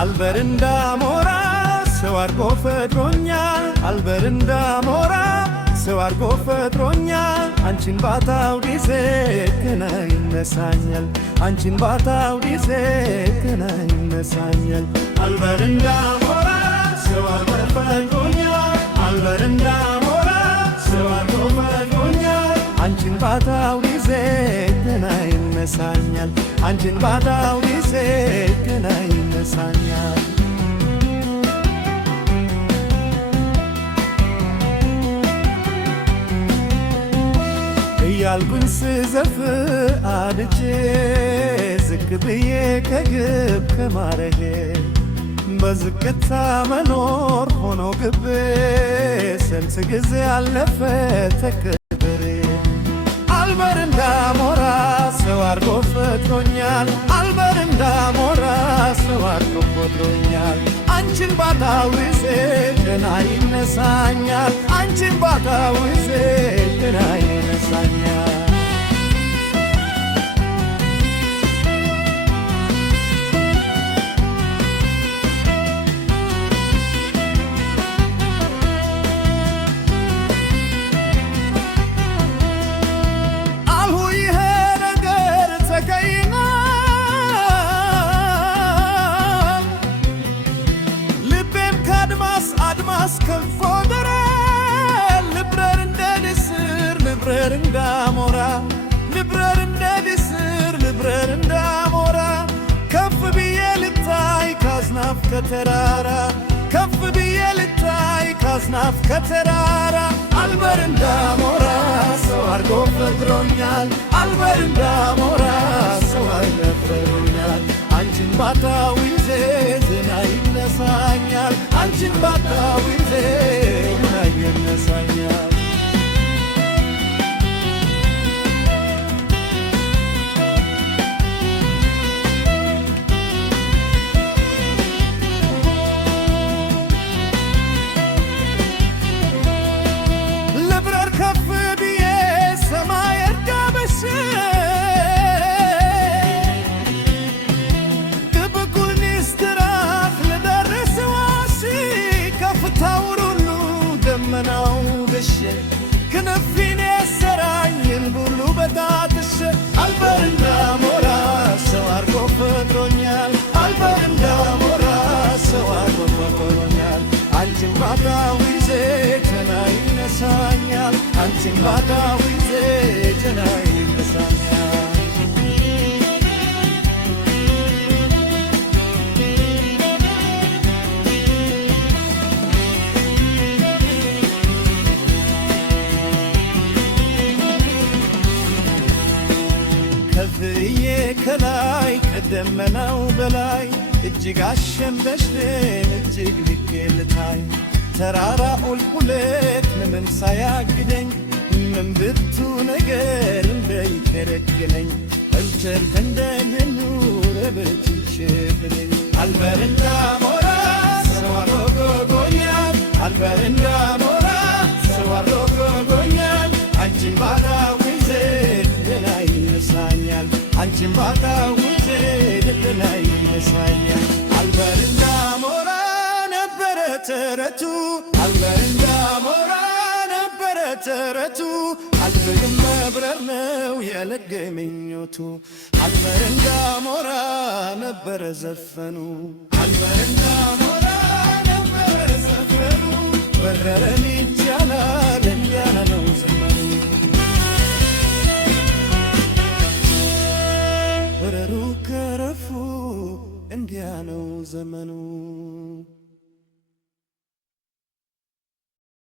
አልበርንዳ ሞራ ሰው አርጎ ፈጥሮኛል አልበርንዳ ሞራ ሰው አርጎ ፈጥሮኛል አንቺን ባታው ጊዜ ገና ይነሳኛል አንቺን ባታው ጊዜ ገና ይነሳኛል አልበርንዳ ሞራ ሰው አርጎ ፈጥሮኛል አልበርንዳ ሞራ ሰው አርጎ ፈጥሮኛል አንቺን ባታው ጊዜ ገና ይነሳኛል አንቺን ባታው ጊዜ ገና ይነሳኛል ያልኩኝ ስዘፍር አድጄ ዝቅ ብዬ ከግብ ከማረጌ በዝቅታ መኖር ሆኖ ግቤ ስንት ጊዜ አለፈ ተከበሬ አልበርንዳ ሞራ ሰው አርጎ ፈጥሮኛል አልበርንዳ ሞራ ሰው አርጎ ፈጥሮኛል አንቺን ባታውዜ ገና ይነሳኛል አንቺን ባታውዜ ገና ይነሳኛል አስከፎደረ ልብረር እንደ ንስር ልብረር እንደ ሞራ ልብረር እንደ ንስር ልብረር እንደ ሞራ ከፍ ብዬ ልታይ ካዝናፍ ከተራራ ከፍ ብዬ ልታይ ካዝናፍ ከተራራ አልበርንዳ ሞራ ሰው አርጎ ፈጥሮኛል አልበርንዳ ሞራ ሰው አርጎ ፈጥሮኛል አንቺን ባታው ጊዜ ዝና ይነሳኛል አንቺን ባታው ጊዜ ዝና ይነሳኛል ልብረር ከፍ ብዬ ሰማይ እርጋበሽ ደመናው ደሽ ክንፊን የሰራኝን ሁሉ በታትሽ አልበርንዳ ሞራ ሰው አርጎ ፈጥሮኛል አልበርንዳ ሞራ ሰው አርጎ ፈጥሮኛል አንቺን ባታው ጊዜ ገና ይነሳኛል አንቺን ባታው ጊዜ ገና ይነሳኛል ከፍዬ ከላይ ከደመናው በላይ እጅግ አሸንበሽን እጅግ ልኬ ልታይ ተራራ ቁልቁለት ምንም ሳያግደኝ ምን ብርቱ ነገር እንዳይከለክለኝ እንቸል እንደምኑር በትሽብለኝ አልበርንዳ ሞራ ሰው አርጎ ጎኛል አልበርንዳ ሞራ ሰው አርጎ ጎኛል አንቺን ባታው ጊዜ ገና ይነሳኛል አንቺን ባታው ጊዜ ገና ይነሳኛል አልበርንዳ ሞራ ነበረ ተረቱ አልበርንዳ ሞራ ነበረ ተረቱ አልበርም መብረር ነው የለገ ምኞቱ አልበርንዳ ሞራ ነበረ ዘፈኑ አልበርንዳ ሞራ ነበረ ዘፈኑ በረረን ይቻላል እንዲያና ነው